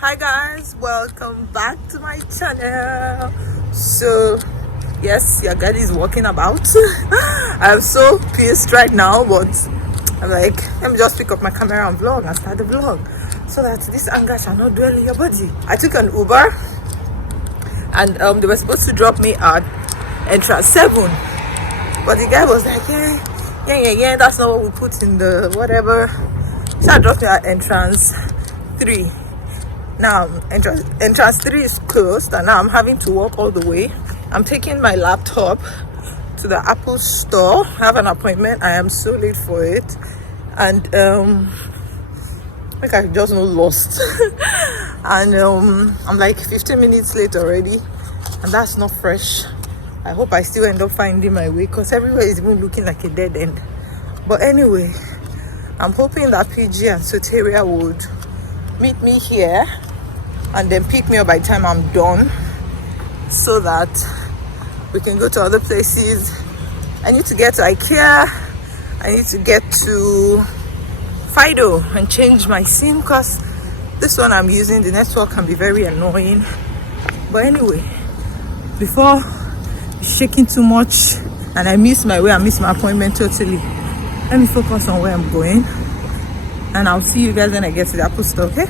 Hi guys, welcome back to my channel. So yes, your girl is walking about. I'm so pissed right now, but I'm like, let me just pick up my camera and vlog and start the vlog so that this anger shall not dwell in your body. I took an Uber and they were supposed to drop me at entrance 7, but the guy was like, yeah, that's not what we put in the whatever. So I dropped me at entrance 3. Now entrance 3 is closed and now I'm having to walk all the way. I'm taking my laptop to the Apple store. I have an appointment. I am so late for it, and like I just not lost. And I'm like 15 minutes late already, and that's not fresh. I hope I still end up finding my way because everywhere is even looking like a dead end. But anyway, I'm hoping that PG and Soteria would meet me here and then pick me up by the time I'm done so that we can go to other places. I need to get to IKEA. I need to get to Fido and change my SIM because this one I'm using, the network can be very annoying. But anyway, before shaking too much and I miss my way, I miss my appointment totally, let me focus on where I'm going, and I'll see you guys when I get to the Apple store, okay?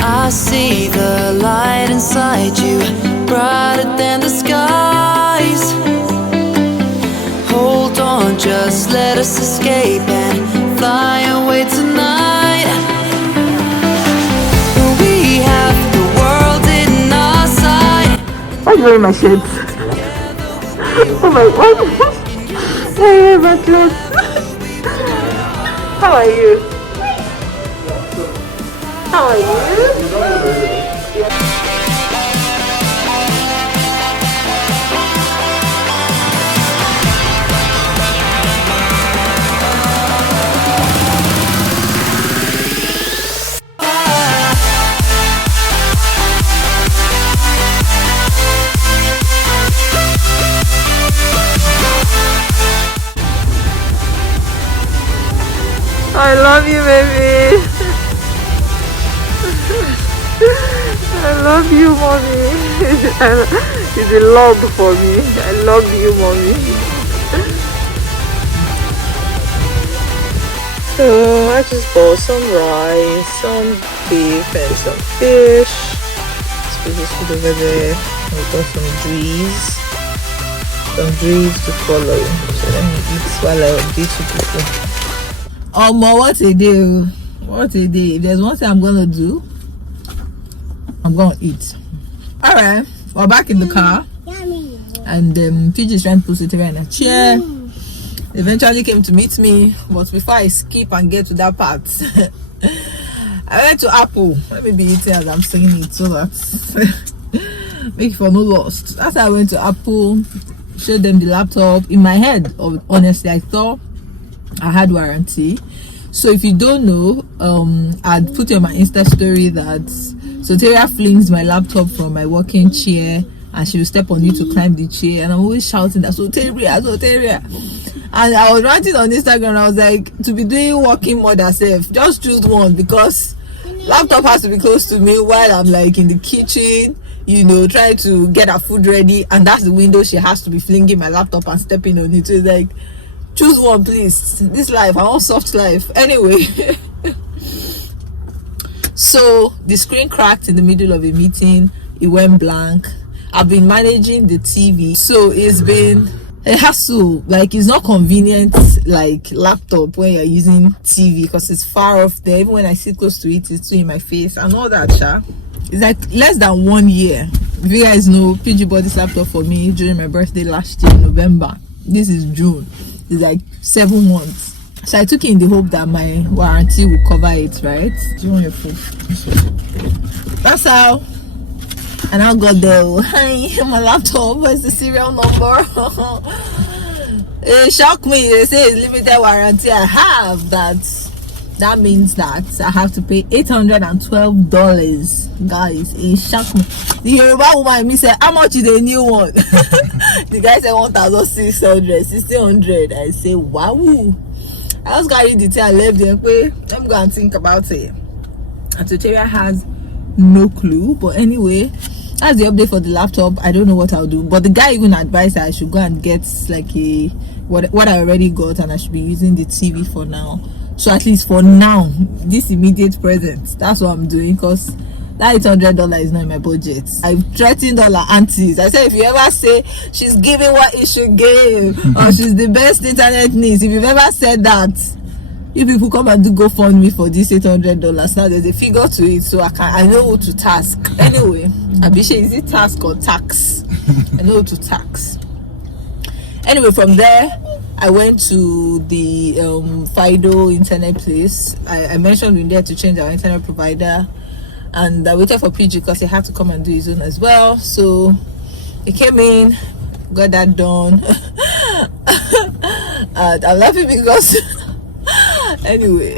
I see the light inside you, brighter than the skies. Hold on, just let us escape and fly away tonight. We have the world in our sight. Why are you wearing my shades? Oh my god. Hey, my clothes. How are you? How are you? I love you, baby. I love you, mommy. It's a love for me. I love you, mommy. So I just bought some rice, some beef, and some fish. Let's put this food over there. We got some drees to follow. So let me eat while I update you people. What a day! What a day! If there's one thing I'm gonna do, I'm gonna eat. Alright, we're back in the car, and PG is trying to put it in a chair. Eventually came to meet me, but before I skip and get to that part, I went to Apple. Let me be eating as I'm saying it so that make for no lost. That's how I went to Apple, showed them the laptop. In my head, honestly, I thought I had warranty. So if you don't know, I'd put on my Insta story that Soteria flings my laptop from my working chair and she will step on it to climb the chair, and I'm always shouting that Soteria. And I was writing on Instagram, I was like, to be doing working mode herself, just choose one, because laptop has to be close to me while I'm like in the kitchen, you know, trying to get her food ready, and that's the window she has to be flinging my laptop and stepping on it. So it's like, choose one, please. This life, I want soft life. Anyway, so the screen cracked in the middle of a meeting. It went blank. I've been managing the TV, so it's been a hassle. Like, it's not convenient like laptop when you're using TV because it's far off there. Even when I sit close to it, it's too in my face and all that. It's like less than 1 year. If you guys know, PG bought this laptop for me during my birthday last year in November. This is June. It's like 7 months. So I took it in the hope that my warranty will cover it, right? Do you want your food? That's how. And I got the hi, my laptop. Where's the serial number? It shocked me. They say it's limited warranty. I have that. That means that I have to pay $812. Guys, it shocked me. The Yoruba woman me said, how much is the new one? The guy said 1,600, 1,600. I say, wow. I was carrying the tail, I left there. Let me go and think about it. and Tuteria has no clue. But anyway, that's the update for the laptop. I don't know what I'll do, but the guy even advised that I should go and get like a what I already got, and I should be using the TV for now. So at least for now, this immediate present, that's what I'm doing, because that $800 is not in my budget. I've threatened all our aunties. I said, if you ever say she's giving what it should give, or she's the best internet niece, if you've ever said that, you people come and do GoFundMe for this $800. Now there's a figure to it, so I know who to task. Anyway, Abisha, is it task or tax? I know who to tax. Anyway, from there I went to the Fido internet place. I mentioned we needed to change our internet provider, and I waited for PG because he had to come and do his own as well. So he came in, got that done. And I'm laughing because anyway,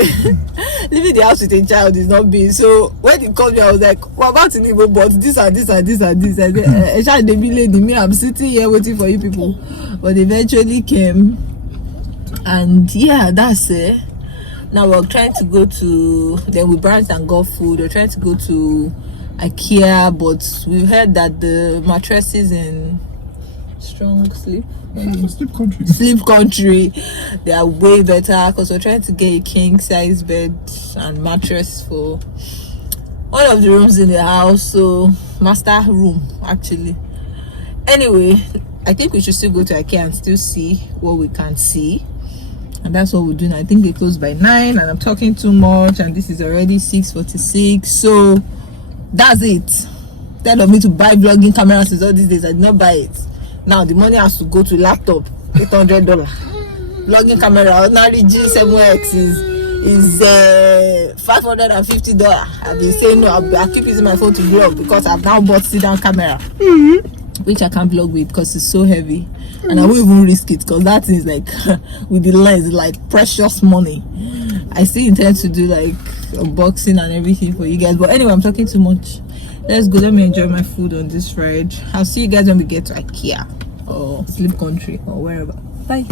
leaving the house with a child is not being. So when he called me, I was like, we're about to leave, but this and this and this and this. I said, me, I'm sitting here waiting for you people. But eventually came, and yeah, that's it. Now we're trying to go to, then we branched and got food. We're trying to go to IKEA, but we've heard that the mattresses in Strong Sleep, Sleep Country, they are way better, because we're trying to get a king size bed and mattress for one of the rooms in the house. So master room actually. Anyway, I think we should still go to IKEA and still see what we can see, and that's what we're doing. I think they close by 9, and I'm talking too much, and this is already 6:46. So that's it. Instead of me to buy vlogging cameras all these days, I did not buy it. Now the money has to go to laptop, $800. Vlogging camera, ordinary G7X is $550. I've been saying no. I keep using my phone to vlog because I've now bought sit-down camera, which I can't vlog with because it's so heavy, and I won't even risk it because that is like with the lens, like precious money. I still intend to do like unboxing and everything for you guys, but anyway, I'm talking too much. Let's go. Let me enjoy my food on this ride. I'll see you guys when we get to IKEA or Sleep Country or wherever. Bye.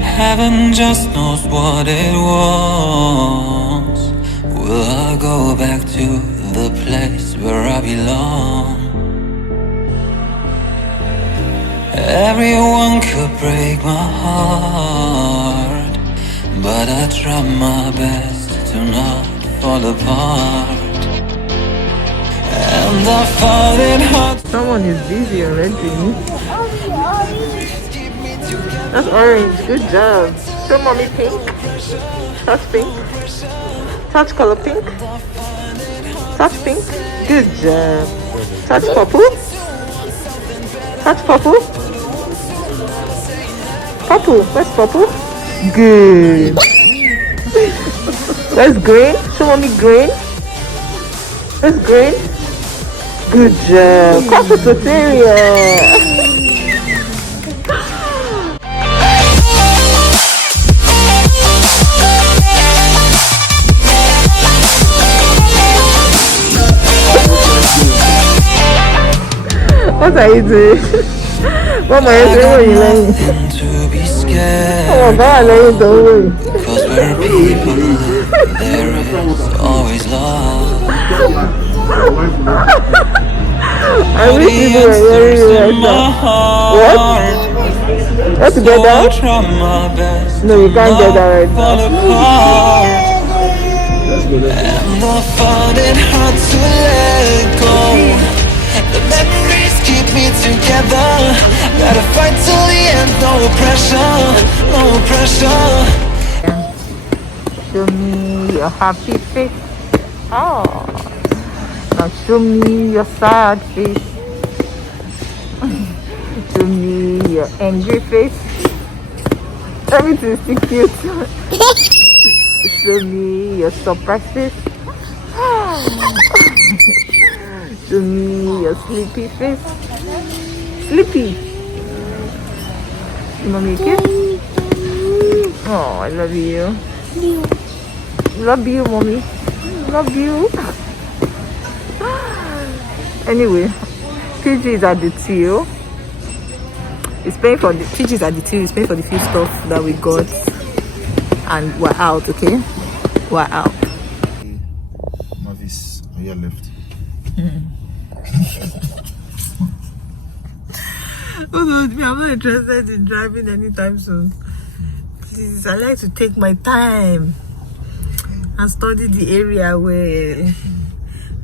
Heaven just knows what it wants. Will I go back to the place where I belong? Everyone could break my heart, but I try my best to not fall apart. And I find it hard. Someone is busy already. That's orange. Good job. Show mommy pink. Touch pink. Touch color pink. Touch pink. Good job. Touch purple. Touch purple. Purple. Where's purple? Good. Where's green? Show mommy green. Where's green? Good job. Cafeteria. What are you doing? What are you doing? Oh my God, I don't worry. Because we're people, there is always love. I wish you were hearing me right now. What? Let's get down? No, you can't get down right now. And I find it hard to let go. The memories keep me together. Gotta fight till the end, no pressure, no pressure. Show me your happy face. Oh, now show me your sad face. Show me your angry face. Everything's still cute. Show me your surprise face. Show me your sleepy face. Sleepy. You want me a kiss? Oh, I love you. Love you, mommy. Love you. Anyway, PG is at the till. It's paying for the PG is at the till. It's paying for the few stuff that we got, and we're out. Okay, we're out. service on your left. Oh no, I'm not interested in driving anytime soon. Please, I like to take my time and study the area well.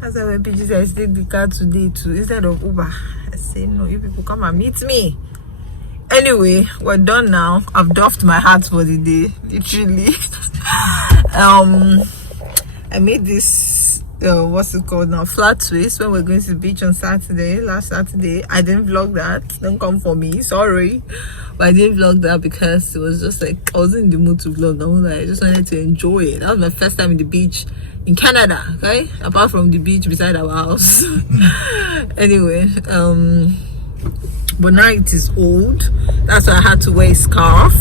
That's why when PG said I take the car today too instead of Uber. I say no, you people come and meet me. Anyway, we're done now. I've doffed my hat for the day, literally. I made this what's it called now, flat twist when we're going to the beach on Saturday, last Saturday. I didn't vlog that, don't come for me, sorry, but I didn't vlog that because it was just like I wasn't in the mood to vlog. I just wanted to enjoy it. That was my first time in the beach in Canada, okay, apart from the beach beside our house. Anyway, but now it is old, that's why I had to wear a scarf.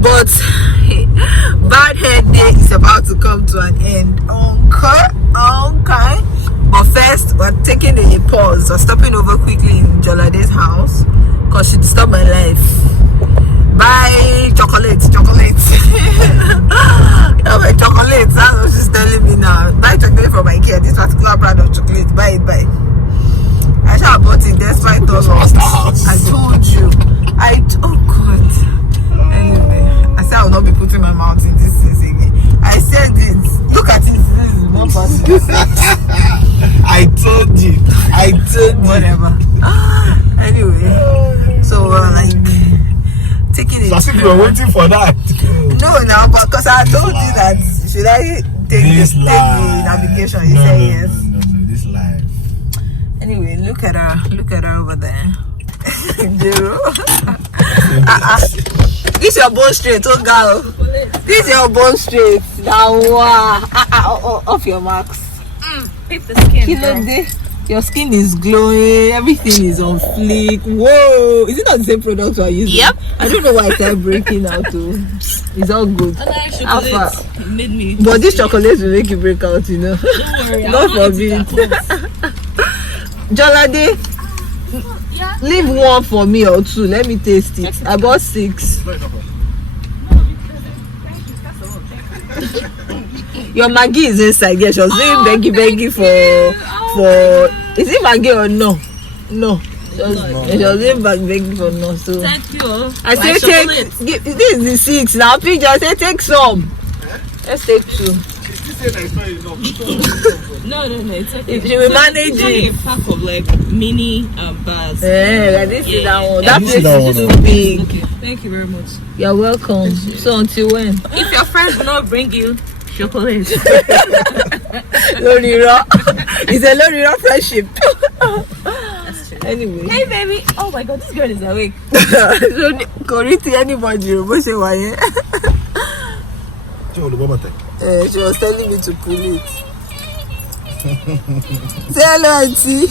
But bad hair day is about to come to an end. Okay. But first, we're taking a pause. We're stopping over quickly in Jolade's house because she'd stop my life. Buy chocolates. Oh, my chocolates. That's what she's telling me now. Buy chocolate from IKEA. This particular brand of chocolate. Buy it. I shall have bought it despite all of I told you. Oh God. Anyway, I said I will not be putting my mouth in this thing again. I said it. Look at it. This is one person. I told you. Whatever. Anyway, so like taking it. So I think you were waiting for that. No, now because I told you that should I take the navigation? You say yes. No, this live. Anyway, look at her over there. Jero. This your bone straight, oh girl. This your bone straight. Now, off your marks. Keep the skin. Your skin is glowing. Everything is on fleek. Whoa! Is it not the same product we're using? Yep. I don't know why it's not breaking out too. It's all good. Chocolate made me. But this chocolate will make you break out, you know. Don't worry. Not for me. Jolade, leave one for me or two. Let me taste it. I bought 6. Your Maggie is inside. Yeah, she was doing begging for. Is it Maggie or no? No. She was doing begging for no. So Thank you. I say take. This is the 6 now. Please, I say take some. Let's take 2. No, it's okay. If you will manage it's only a pack of like mini bars. Like this is that one. That this is place is that too big. Okay. Thank you very much. You're welcome. So until when? If your friends will not bring you chocolate. Lorira. It's a Lorira friendship. That's true. Anyway. Hey baby. Oh my god, this girl is awake. So Koriti anybody she was telling me to pull it. Say hello, auntie.